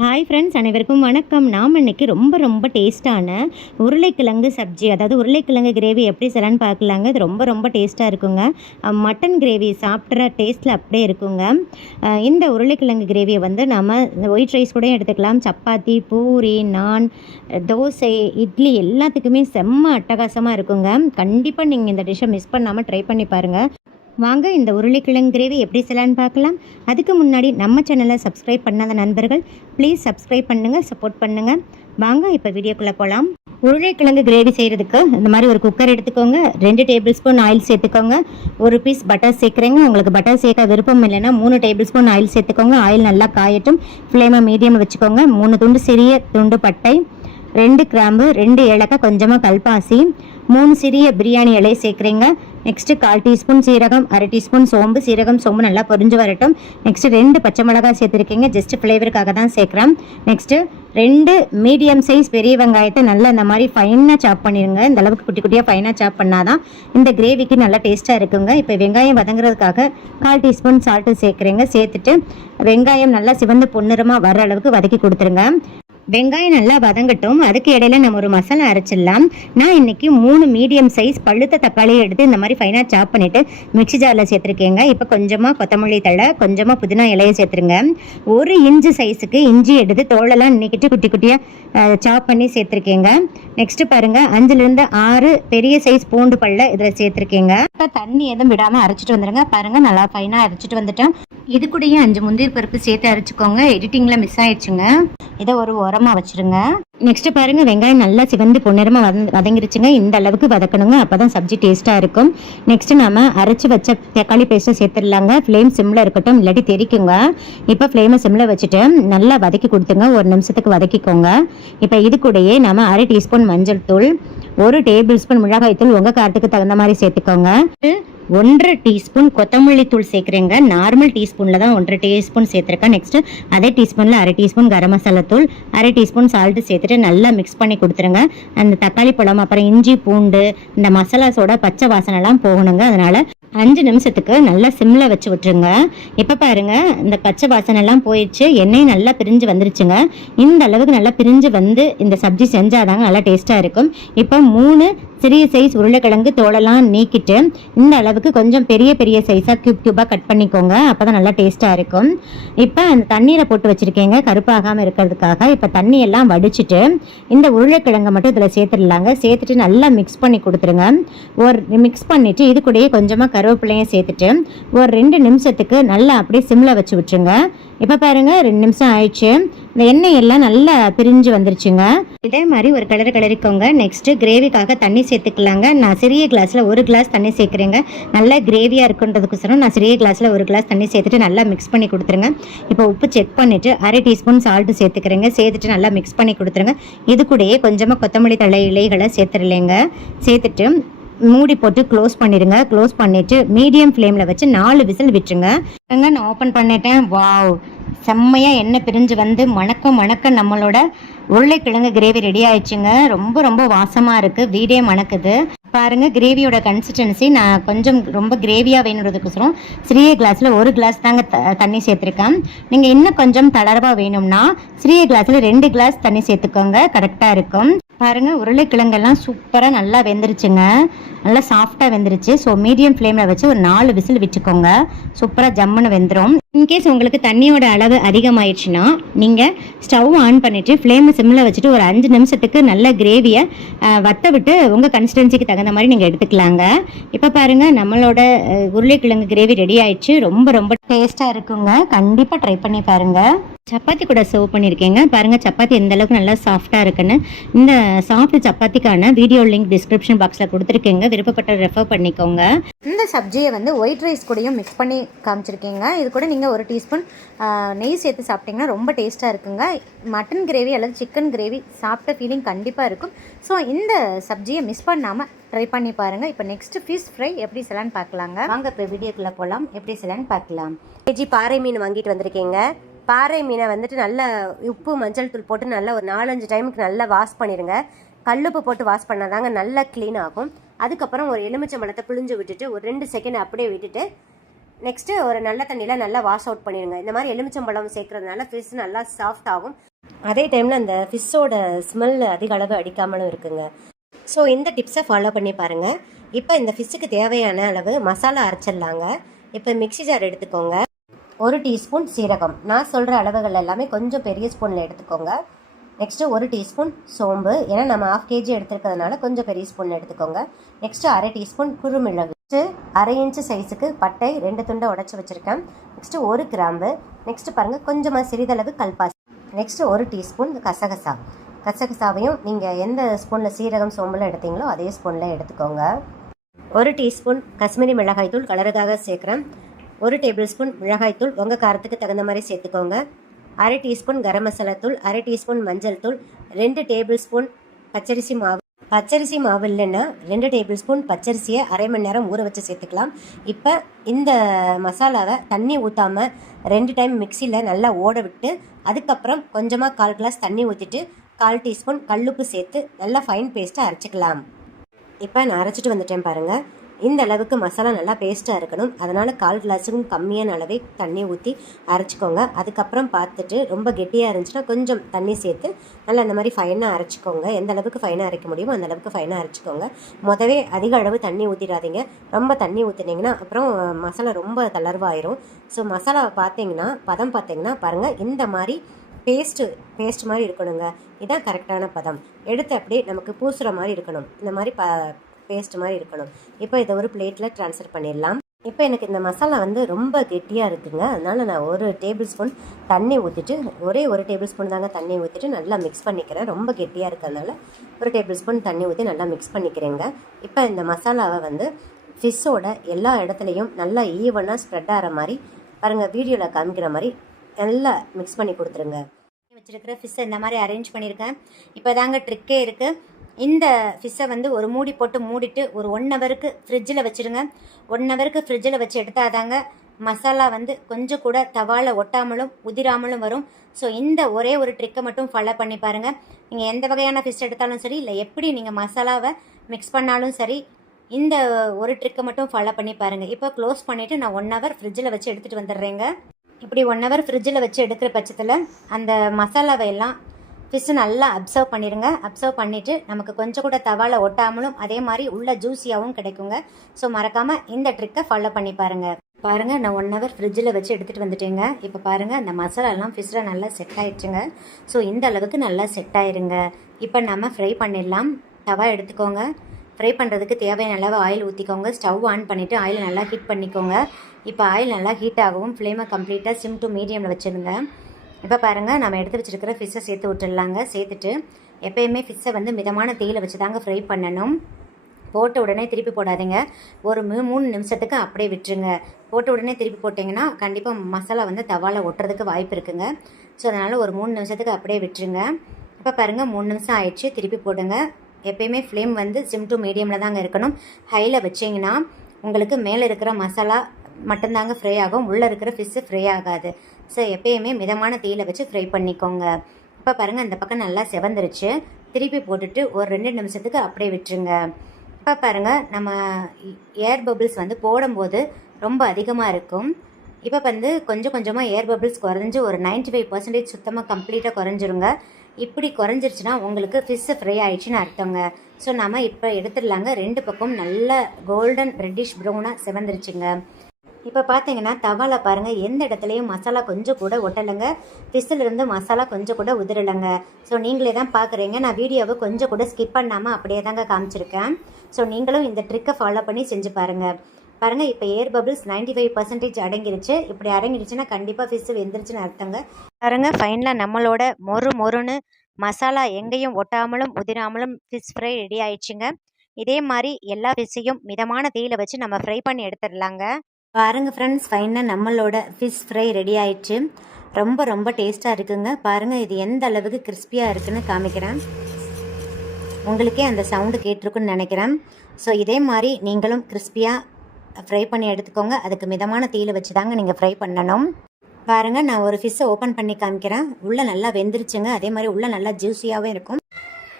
Hi friends, அனைவருக்கும் வணக்கம். நாம் இன்றைக்கி ரொம்ப டேஸ்ட்டான உருளைக்கிழங்கு சப்ஜி, அதாவது உருளைக்கிழங்கு கிரேவி எப்படி செய்யலான்னு பார்க்கலாங்க. இது ரொம்ப டேஸ்ட்டாக இருக்குங்க. மட்டன் கிரேவி சாப்பிட்ற டேஸ்ட்டில் அப்படியே இருக்குங்க. இந்த உருளைக்கிழங்கு கிரேவியை வந்து நம்ம ஒயிட் ரைஸ் கூட எடுத்துக்கலாம். சப்பாத்தி, பூரி, நான், தோசை, இட்லி எல்லாத்துக்குமே செம்ம அட்டகாசமாக இருக்குங்க. கண்டிப்பாக நீங்கள் இந்த டிஷ்ஷை மிஸ் பண்ணாமல் ட்ரை பண்ணி பாருங்கள். வாங்க இந்த உருளைக்கிழங்கு கிரேவி எப்படி செய்யலான்னு பார்க்கலாம். அதுக்கு முன்னாடி நம்ம சேனலை சப்ஸ்கிரைப் பண்ணாத நண்பர்கள் ப்ளீஸ் சப்ஸ்கிரைப் பண்ணுங்கள், சப்போர்ட் பண்ணுங்கள். வாங்க இப்போ வீடியோக்குள்ளே போகலாம். உருளைக்கிழங்கு கிரேவி செய்கிறதுக்கு இந்த மாதிரி ஒரு குக்கர் எடுத்துக்கோங்க. 2 டேபிள் ஸ்பூன் ஆயில் சேர்த்துக்கோங்க. ஒரு பீஸ் பட்டர் சேர்க்குறேங்க. உங்களுக்கு பட்டர் சேர்க்க விருப்பம் இல்லைன்னா 3 டேபிள் ஸ்பூன் ஆயில் சேர்த்துக்கோங்க. ஆயில் நல்லா காயட்டும். ஃப்ளேமை மீடியம் வச்சுக்கோங்க. 3 துண்டு சிறிய துண்டு பட்டை, 2 கிராம்பு, 2 ஏலக்காய், கொஞ்சமாக கல்பாசி, 3 சிறிய பிரியாணி இலை சேர்க்குறீங்க. நெக்ஸ்ட்டு 1/4 டீஸ்பூன் சீரகம், 1/2 டீஸ்பூன் சோம்பு. சோம்பு நல்லா பொரிஞ்சு வரட்டும். நெக்ஸ்ட்டு 2 பச்சை மிளகாய் சேர்த்துருக்கீங்க. ஜஸ்ட் ஃப்ளேவருக்காக தான் சேர்க்குறேன். நெக்ஸ்ட்டு 2 மீடியம் சைஸ் பெரிய வெங்காயத்தை நல்லா இந்த மாதிரி ஃபைனாக சாப் பண்ணிடுங்க. இந்த அளவுக்கு குட்டி குட்டியாக ஃபைனாக சாப் பண்ணாதான் இந்த கிரேவிக்கு நல்லா டேஸ்ட்டாக இருக்குங்க. இப்போ வெங்காயம் வதங்குறதுக்காக 1/4 டீஸ்பூன் சால்ட்டு சேர்க்குறீங்க. சேர்த்துட்டு வெங்காயம் நல்லா சிவந்து பொன்னிறமாக வர அளவுக்கு வதக்கி கொடுத்துருங்க. வெங்காயம் நல்லா வதங்கட்டும். அதுக்கு இடையில நம்ம ஒரு மசாலா அரைச்சிடலாம். நான் இன்னைக்கு 3 மீடியம் சைஸ் பழுத்த தக்காளியை எடுத்து இந்த மாதிரி ஃபைனாக சாப் பண்ணிவிட்டு மிக்ஸி ஜாரில் சேர்த்துருக்கேங்க. இப்போ கொஞ்சமாக கொத்தமல்லி தழை, கொஞ்சமாக புதினா இலையை சேர்த்துருங்க. 1 இன்ச்சு சைஸுக்கு இஞ்சி எடுத்து தோலெல்லாம் இன்னைக்கிட்டு குட்டி குட்டியாக சாப் பண்ணி சேர்த்துருக்கேங்க. நெக்ஸ்ட்டு பாருங்கள், 5லேருந்து 6 பெரிய சைஸ் பூண்டு பல்ல இதில் சேர்த்துருக்கேங்க. இப்போ தண்ணி எதுவும் விடாமல் அரைச்சிட்டு வந்துடுங்க. பாருங்கள், நல்லா ஃபைனாக அரைச்சிட்டு வந்துட்டேன். இது கூடயே 5 முந்திரி பருப்பு சேர்த்து அரைச்சிக்கோங்க. எடிட்டிங்கில் மிஸ் ஆயிடுச்சுங்க. இதை ஒரு உரமாக வச்சுருங்க. நெக்ஸ்ட்டு பாருங்கள், வெங்காயம் நல்லா சிவந்து பொன்னிறமாக வதங்கிருச்சுங்க. இந்த அளவுக்கு வதக்கணுங்க. அப்போ தான் சப்ஜி டேஸ்ட்டாக இருக்கும். நெக்ஸ்ட்டு நம்ம அரைச்சி வச்ச தக்காளி பேஸ்ட்டை சேர்த்துடலாங்க. ஃப்ளேம் சிம்மில் இருக்கட்டும், இல்லாட்டி தெரிக்குங்க. இப்போ ஃப்ளேமை சிம்மில் வச்சுட்டு நல்லா வதக்கி கொடுத்துங்க. 1 நிமிஷத்துக்கு வதக்கிக்கோங்க. இப்போ இது கூடயே நம்ம 1/2 டீஸ்பூன் மஞ்சள் தூள், 1 டேபிள் ஸ்பூன் மிளகாய் தூள் உங்கள் காரத்துக்கு தகுந்த மாதிரி சேர்த்துக்கோங்க. 1/2 டீஸ்பூன் கொத்தமல்லி தூள் சேர்க்குறேங்க. நார்மல் டீஸ்பூனில் தான் 1/2 டீஸ்பூன் சேர்த்துருக்கேன். நெக்ஸ்ட்டு அதே டீஸ்பூனில் 1/2 டீஸ்பூன் கரம் மசாலா தூள், 1/2 டீஸ்பூன் சால்ட்டு சேர்த்துட்டு நல்லா மிக்ஸ் பண்ணி கொடுத்துருங்க. அந்த தக்காளி பழம், அப்புறம் இஞ்சி பூண்டு, இந்த மசாலாஸோட பச்சை வாசனைலாம் போகணுங்க. அதனால் 5 நிமிஷத்துக்கு நல்லா சிம்மில் வச்சு விட்டுருங்க. இப்போ பாருங்கள், இந்த பச்சை வாசனைலாம் போயிடுச்சு. எண்ணெய் நல்லா பிரிஞ்சு வந்துருச்சுங்க. இந்த அளவுக்கு நல்லா பிரிஞ்சு வந்து இந்த சப்ஜி செஞ்சாதாங்க நல்லா டேஸ்ட்டாக இருக்கும். இப்போ 3 சிறிய சைஸ் உருளைக்கிழங்கு தோலெல்லாம் நீக்கிட்டு இந்த அளவுக்கு கொஞ்சம் பெரிய சைஸாக க்யூபாக கட் பண்ணிக்கோங்க. அப்போ தான் நல்லா டேஸ்ட்டாக இருக்கும். இப்போ அந்த தண்ணீரை போட்டு வச்சுருக்கேங்க, கருப்பாகாமல் இருக்கிறதுக்காக. இப்போ தண்ணியெல்லாம் வடிச்சிட்டு இந்த உருளைக்கிழங்கை மட்டும் இதில் சேர்த்துடலாங்க. சேர்த்துட்டு நல்லா மிக்ஸ் பண்ணி கொடுத்துருங்க. மிக்ஸ் பண்ணிவிட்டு இது கூடயே கொஞ்சமாக கருவேப்பிலையும் சேர்த்துட்டு ஒரு 2 நிமிஷத்துக்கு நல்லா அப்படியே சிம்மில் வச்சு விட்டுருங்க. இப்போ பாருங்கள், 2 நிமிஷம் ஆயிடுச்சு. இந்த எண்ணெய் எல்லாம் நல்லா பிரிஞ்சு வந்துருச்சுங்க. இதே மாதிரி ஒரு கிளறிக்கோங்க. நெக்ஸ்ட்டு கிரேவிக்காக தண்ணி சேர்த்துக்கலாங்க. நான் சிறிய கிளாஸில் 1 கிளாஸ் தண்ணி சேர்க்குறேங்க. நல்லா கிரேவியாக இருக்குன்றதுக்கோசரம் நான் சிறிய கிளாஸில் 1 கிளாஸ் தண்ணி சேர்த்துட்டு நல்லா மிக்ஸ் பண்ணி கொடுத்துருங்க. இப்போ உப்பு செக் பண்ணிவிட்டு 1/2 டீஸ்பூன் சால்ட்டு சேர்த்துக்கிறேங்க. சேர்த்துட்டு நல்லா மிக்ஸ் பண்ணி கொடுத்துருங்க. இது கூடயே கொஞ்சமாக கொத்தமல்லி தழை இலைகளை சேர்த்துடலைங்க. சேர்த்துட்டு மூடி போட்டு க்ளோஸ் பண்ணிடுங்க. க்ளோஸ் பண்ணிவிட்டு மீடியம் ஃப்ளேமில் வச்சு 4 விசில் விட்டுருங்க. நான் ஓப்பன் பண்ணிட்டேன். வாவ், செம்மையாக எண்ணெய் பிரிஞ்சு வந்து மணக்க நம்மளோட உருளைக்கிழங்கு கிரேவி ரெடி ஆயிடுச்சுங்க. ரொம்ப வாசமாக இருக்குது. வீடே மணக்குது. பாருங்கள், கிரேவியோட கன்சிஸ்டன்சி நான் கொஞ்சம் ரொம்ப கிரேவியாக வேணுன்றதுக்கோசரம் சிறிய கிளாஸில் 1 கிளாஸ் தாங்க தண்ணி சேர்த்துருக்கேன். நீங்கள் இன்னும் கொஞ்சம் தளர்வாக வேணும்னா சிறிய கிளாஸில் 2 கிளாஸ் தண்ணி சேர்த்துக்கோங்க. கரெக்டாக இருக்கும். பாருங்கள், உருளைக்கிழங்கெல்லாம் சூப்பராக நல்லா வெந்துருச்சுங்க. நல்லா சாஃப்டாக வெந்துருச்சு. ஸோ மீடியம் ஃப்ளேமில் வச்சு ஒரு 4 விசில் வச்சுக்கோங்க. சூப்பராக ஜம்முன்னு வெந்துடும். இன்கேஸ் உங்களுக்கு தண்ணியோட அளவு அதிகமாயிடுச்சுன்னா நீங்கள் ஸ்டவ் ஆன் பண்ணிவிட்டு ஃப்ளேமை சிம்மில் வச்சுட்டு ஒரு 5 நிமிஷத்துக்கு நல்ல கிரேவியை வத்த விட்டு உங்கள் கன்சிஸ்டன்சிக்கு தகுந்த மாதிரி நீங்கள் எடுத்துக்கலாங்க. இப்போ பாருங்கள், நம்மளோட உருளைக்கிழங்கு கிரேவி ரெடி ஆயிடுச்சு. ரொம்ப டேஸ்ட்டாக இருக்குங்க. கண்டிப்பாக ட்ரை பண்ணி பாருங்கள். சப்பாத்தி கூட சர்வ் பண்ணியிருக்கேங்க. பாருங்கள், சப்பாத்தி எந்த அளவுக்கு நல்லா சாஃப்டாக இருக்குன்னு. இந்த சாஃப்ட் சப்பாத்திக்கான வீடியோ லிங்க் டிஸ்கிரிப்ஷன் பாக்ஸில் கொடுத்துருக்கேங்க. விருப்பப்பட்ட ரெஃபர் பண்ணிக்கோங்க. இந்த சப்ஜியை வந்து ஒயிட் ரைஸ் கூடயும் மிக்ஸ் பண்ணி காமிச்சிருக்கேங்க. இது கூட நீங்கள் 1 டீஸ்பூன் நெய் சேர்த்து சாப்பிட்டிங்கன்னா ரொம்ப டேஸ்ட்டாக இருக்குங்க. மட்டன் கிரேவி அல்லது சிக்கன் கிரேவி சாப்பிட்ட ஃபீலிங் கண்டிப்பாக இருக்கும். ஸோ இந்த சப்ஜியை மிஸ் பண்ணாமல் ட்ரை பண்ணி பாருங்கள். இப்போ நெக்ஸ்ட்டு ஃபிஷ் ஃப்ரை எப்படி செய்யலான்னு பார்க்கலாங்க. வாங்க இப்போ வீடியோக்குள்ளே போகலாம். எப்படி செய்யலான்னு பார்க்கலாம். கேஜி பாறை மீன் வாங்கிட்டு வந்திருக்கேங்க. பாறை மீனை வந்துட்டு நல்லா உப்பு மஞ்சள் தூள் போட்டு நல்லா ஒரு 4-5 டைமுக்கு நல்லா வாஷ் பண்ணிடுங்க. கல்லுப்பு போட்டு வாஷ் பண்ணாதாங்க நல்லா க்ளீன் ஆகும். அதுக்கப்புறம் ஒரு எலுமிச்சம்பழத்தை பிழிஞ்சு விட்டுட்டு ஒரு 2 செகண்ட் அப்படியே விட்டுட்டு நெக்ஸ்ட்டு ஒரு நல்ல தண்ணியில் நல்லா வாஷ் அவுட் பண்ணிடுங்க. இந்த மாதிரி எலுமிச்சம்பழம் சேர்க்கறதுனால ஃபிஷ் நல்லா சாஃப்ட் ஆகும். அதே டைமில் அந்த ஃபிஷ்ஷோட ஸ்மெல் அதிக அளவு அடிக்காமலும் இருக்குங்க. ஸோ இந்த டிப்ஸை ஃபாலோ பண்ணி பாருங்கள். இப்போ இந்த ஃபிஷ்ஷுக்கு தேவையான அளவு மசாலா அரைச்சிடலாங்க. இப்போ மிக்ஸி ஜார் எடுத்துக்கோங்க. 1 டீஸ்பூன் சீரகம், நான் சொல்கிற அளவுகள் எல்லாமே கொஞ்சம் பெரிய ஸ்பூனில் எடுத்துக்கோங்க. நெக்ஸ்ட்டு 1 டீஸ்பூன் சோம்பு, ஏன்னா நம்ம 1/2 கேஜி எடுத்துருக்கிறதுனால கொஞ்சம் பெரிய ஸ்பூன் எடுத்துக்கோங்க. நெக்ஸ்ட்டு 1/2 டீஸ்பூன் குறுமிளகு, 1/2 இன்ச்சு சைஸுக்கு பட்டை 2 துண்டை உடச்சி வச்சுருக்கேன். நெக்ஸ்ட்டு 1 கிராம்பு, நெக்ஸ்ட்டு பாருங்கள் கொஞ்சமாக சிறிதளவு கல்பாசி, நெக்ஸ்ட்டு 1 டீஸ்பூன் கசகசா. கசகசாவையும் நீங்கள் எந்த ஸ்பூனில் சீரகம் சோம்புலாம் எடுத்தீங்களோ அதே ஸ்பூனில் எடுத்துக்கோங்க. 1 டீஸ்பூன் காஷ்மீரி மிளகாய்த்தூள் கலருக்காக சேர்க்குறேன். 1 டேபிள் ஸ்பூன் மிளகாய்த்தூள் உங்கள் காரத்துக்கு தகுந்த மாதிரி சேர்த்துக்கோங்க. 1/2 டீஸ்பூன் கரம் மசாலா தூள், 1/2 டீஸ்பூன் மஞ்சள் தூள், 2 டேபிள் ஸ்பூன் பச்சரிசி மாவு. பச்சரிசி மாவு இல்லைன்னா 2 டேபிள் ஸ்பூன் பச்சரிசியை 1/2 மணி நேரம் ஊற வச்சு சேர்த்துக்கலாம். இப்போ இந்த மசாலாவை தண்ணி ஊற்றாமல் 2 டைம் மிக்சியில் நல்லா ஓட விட்டு அதுக்கப்புறம் கொஞ்சமாக 1/4 கிளாஸ் தண்ணி ஊற்றிட்டு 1/4 டீஸ்பூன் கல்லுப்பு சேர்த்து நல்லா ஃபைன் பேஸ்ட்டாக அரைச்சிக்கலாம். இப்போ நான் அரைச்சிட்டு வந்துட்டேன் பாருங்கள். இந்த அளவுக்கு மசாலா நல்லா பேஸ்ட்டாக இருக்கணும். அதனால் 1/4 கிளாஸுக்கும் கம்மியான அளவே தண்ணி ஊற்றி அரைச்சிக்கோங்க. அதுக்கப்புறம் பார்த்துட்டு ரொம்ப கெட்டியாக இருந்துச்சுன்னா கொஞ்சம் தண்ணி சேர்த்து நல்லா இந்த மாதிரி ஃபைனாக அரைச்சிக்கோங்க. எந்த அளவுக்கு ஃபைனாக அரைக்க முடியுமோ அந்த அளவுக்கு ஃபைனாக அரைச்சிக்கோங்க. முதவே அதிக அளவு தண்ணி ஊற்றிடாதீங்க. ரொம்ப தண்ணி ஊற்றினீங்கன்னா அப்புறம் மசாலா ரொம்ப தளர்வாயிரும். ஸோ மசாலாவை பதம் பார்த்தீங்கன்னா பாருங்கள், இந்த மாதிரி பேஸ்ட் மாதிரி இருக்கணுங்க. இதுதான் கரெக்டான பதம். எடுத்து அப்படியே நமக்கு பூசுகிற மாதிரி இருக்கணும். இந்த மாதிரி பேஸ்ட் மாதிரி இருக்கணும். இப்போ இதை ஒரு பிளேட்டில் ட்ரான்ஸ்ஃபர் பண்ணிடலாம். இப்போ எனக்கு இந்த மசாலா ரொம்ப கெட்டியாக இருக்குங்க. அதனால் நான் 1 டேபிள் ஸ்பூன் தண்ணி ஊற்றிட்டு, ஒரே 1 டேபிள் ஸ்பூன் தாங்க தண்ணி ஊற்றிட்டு நல்லா மிக்ஸ் பண்ணிக்கிறேன். ரொம்ப கெட்டியாக இருக்கிறதுனால 1 டேபிள் ஸ்பூன் தண்ணி ஊற்றி நல்லா மிக்ஸ் பண்ணிக்கிறேங்க. இப்போ இந்த மசாலாவை ஃபிஷ்ஷோட எல்லா இடத்துலையும் நல்லா ஈவனாக ஸ்ப்ரெட் ஆகிற மாதிரி பாருங்கள், வீடியோவில் காமிக்கிற மாதிரி நல்லா மிக்ஸ் பண்ணி கொடுத்துருங்க. வச்சுருக்கிற ஃபிஷ்ஷை இந்த மாதிரி அரேஞ்ச் பண்ணியிருக்கேன். இப்போ தாங்க ட்ரிக்கே இருக்குது. இந்த ஃபிஷ்ஷை ஒரு மூடி போட்டு மூடிட்டு ஒரு 1 ஹவருக்கு ஃப்ரிட்ஜில் வச்சுருங்க. 1 ஹவருக்கு ஃப்ரிட்ஜில் வச்சு எடுத்தால் தாங்க மசாலா கொஞ்சம் கூட தவாவில் ஒட்டாமலும் உதிராமலும் வரும். ஸோ இந்த ஒரே ஒரு ட்ரிக்கை மட்டும் ஃபாலோ பண்ணி பாருங்கள். நீங்கள் எந்த வகையான ஃபிஷ் எடுத்தாலும் சரி, இல்லை எப்படி நீங்கள் மசாலாவை மிக்ஸ் பண்ணாலும் சரி, இந்த ஒரு ட்ரிக்கை மட்டும் ஃபாலோ பண்ணி பாருங்கள். இப்போ க்ளோஸ் பண்ணிவிட்டு நான் 1 ஹவர் ஃப்ரிட்ஜில் வச்சு எடுத்துகிட்டு வந்துடுறேங்க. இப்படி 1 ஹவர் ஃப்ரிட்ஜில் வச்சு எடுக்கிற பட்சத்தில் அந்த மசாலாவை எல்லாம் ஃபிஷ்ஷு நல்லா அப்சர்வ் பண்ணிடுங்க. அப்சர்வ் பண்ணிவிட்டு நமக்கு கொஞ்சம் கூட தவாவில் ஒட்டாமலும் அதே மாதிரி உள்ள ஜூஸியாகவும் கிடைக்குங்க. ஸோ மறக்காமல் இந்த ட்ரிக்கை ஃபாலோ பண்ணி பாருங்கள். நான் 1 ஹவர் ஃப்ரிட்ஜில் வச்சு எடுத்துகிட்டு வந்துட்டேங்க. இப்போ பாருங்கள், அந்த மசாலாலாம் ஃபிஷ்ஷில் நல்லா செட் ஆகிடுச்சுங்க. ஸோ இந்த அளவுக்கு நல்லா செட் ஆயிருங்க. இப்போ நம்ம ஃப்ரை பண்ணிடலாம். தவா எடுத்துக்கோங்க. ஃப்ரை பண்ணுறதுக்கு தேவையான அளவு ஆயில் ஊற்றிக்கோங்க. ஸ்டவ் ஆன் பண்ணிவிட்டு ஆயில் நல்லா ஹீட் பண்ணிக்கோங்க. இப்போ ஆயில் நல்லா ஹீட் ஆகவும் ஃப்ளேமை கம்ப்ளீட்டாக சிம் டு மீடியமில் வச்சுருங்க. இப்போ பாருங்கள், நம்ம எடுத்து வச்சுருக்கிற ஃபிஷ்ஷை சேர்த்து விட்டுடலாங்க. சேர்த்துட்டு எப்போயுமே ஃபிஷ்ஷை மிதமான தீயில் வச்சு தாங்க ஃப்ரை பண்ணணும். போட்ட உடனே திருப்பி போடாதீங்க. ஒரு 3 நிமிஷத்துக்கு அப்படியே விட்டுருங்க. போட்ட உடனே திருப்பி போட்டிங்கன்னா கண்டிப்பாக மசாலா தவாவில் ஒட்டுறதுக்கு வாய்ப்பு இருக்குங்க. ஸோ அதனால் ஒரு 3 நிமிஷத்துக்கு அப்படியே விட்டுருங்க. இப்போ பாருங்கள், 3 நிமிஷம் ஆயிடுச்சு. திருப்பி போடுங்க. எப்பயுமே ஃப்ளேம் சிம் டு மீடியமில் தாங்க இருக்கணும். ஹையில் வச்சிங்கன்னா உங்களுக்கு மேலே இருக்கிற மசாலா மட்டும்தாங்க ஃப்ரை ஆகும், உள்ளே இருக்கிற ஃபிஷ்ஷு ஃப்ரை ஆகாது. ஸோ எப்பயுமே மிதமான தீயில் வச்சு ஃப்ரை பண்ணிக்கோங்க. இப்போ பாருங்கள், அந்த பக்கம் நல்லா செவந்துருச்சு. திருப்பி போட்டுட்டு ஒரு 2 நிமிஷத்துக்கு அப்படியே விட்டுருங்க. இப்போ பாருங்கள், நம்ம ஏர் பபிள்ஸ் போடும்போது ரொம்ப அதிகமாக இருக்கும். இப்போ கொஞ்சம் கொஞ்சமாக ஏர் பபிள்ஸ் குறைஞ்சி ஒரு 95% சுத்தமாக கம்ப்ளீட்டாக குறைஞ்சிருங்க. இப்படி குறைஞ்சிருச்சுன்னா உங்களுக்கு ஃபிஷ்ஷு ஃப்ரை ஆயிடுச்சுன்னு அர்த்தங்க. ஸோ நம்ம இப்போ எடுத்துடலாங்க. 2 பக்கம் நல்ல கோல்டன் ரெட்டிஷ் ப்ரௌனாக செவந்துருச்சுங்க. இப்போ பார்த்தீங்கன்னா தவாவில் பாருங்கள், எந்த இடத்துலையும் மசாலா கொஞ்சம் கூட ஒட்டலைங்க. ஃபிஷ்ஷிலிருந்து மசாலா கொஞ்சம் கூட உதிரலைங்க. ஸோ நீங்களே தான் பார்க்குறீங்க. நான் வீடியோவை கொஞ்சம் கூட ஸ்கிப் பண்ணாமல் அப்படியே தாங்க காமிச்சிருக்கேன். ஸோ நீங்களும் இந்த ட்ரிக்கை ஃபாலோ பண்ணி செஞ்சு பாருங்கள். இப்போ ஏர் பபிள்ஸ் 95% அடங்கிருச்சு. இப்படி அடங்கிருச்சுன்னா கண்டிப்பாக ஃபிஷ்ஷு வெந்துருச்சுன்னு அர்த்தங்க. பாருங்கள், ஃபைனலாக நம்மளோட மொறுன்னு மசாலா எங்கேயும் ஒட்டாமலும் உதிராமலும் ஃபிஷ் ஃப்ரை ரெடி ஆயிடுச்சுங்க. இதே மாதிரி எல்லா ஃபிஷ்ஷையும் மிதமான தீயில் வச்சு நம்ம ஃப்ரை பண்ணி எடுத்துடலாங்க. பாருங்கள் ஃப்ரெண்ட்ஸ், ஃபைனலாக நம்மளோட ஃபிஷ் ஃப்ரை ரெடி ஆயிடுச்சு. ரொம்ப ரொம்ப டேஸ்ட்டாக இருக்குங்க. பாருங்கள், இது எந்த அளவுக்கு கிறிஸ்பியாக இருக்குன்னு காமிக்கிறேன். உங்களுக்கே அந்த சவுண்டு கேட்டிருக்குன்னு நினைக்கிறேன். ஸோ இதே மாதிரி நீங்களும் கிறிஸ்பியாக ஃப்ரை பண்ணி எடுத்துக்கோங்க. அதுக்கு மிதமான தீயில் வச்சு தாங்க நீங்கள் ஃப்ரை பண்ணணும். பாருங்கள், நான் ஒரு ஃபிஷ்ஷை ஓப்பன் பண்ணி காமிக்கிறேன். உள்ளே நல்லா வெந்துருச்சுங்க. அதே மாதிரி உள்ளே நல்லா ஜூஸியாகவும் இருக்கும்.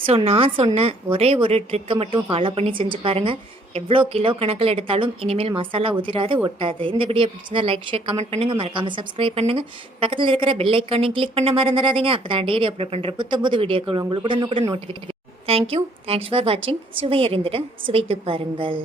ஸோ நான் சொன்ன ஒரே ஒரு ட்ரிக்கை மட்டும் ஃபாலோ பண்ணி செஞ்சு பாருங்கள். எவ்வளோ கிலோ கணக்கில் எடுத்தாலும் இனிமேல் மசாலா உதிராது, ஒட்டாது. இந்த வீடியோ பிடிச்சிருந்தா லைக், ஷேர், கமெண்ட் பண்ணுங்கள். மறக்காமல் சப்ஸ்கிரைப் பண்ணுங்கள். பக்கத்தில் இருக்கிற பெல் ஐக்கானையும் கிளிக் பண்ண மறந்துடாதீங்க. அப்போ தான் டெய்லி அப்லோட் பண்ணுற புது வீடியோக்கள் உங்களுக்கு உடனுக்குடன் நோட்டிஃபிகேஷன். தேங்க்யூ. தேங்க்ஸ் ஃபார் வாட்சிங். சுவை அறிந்திட சுவைத்து பாருங்கள்.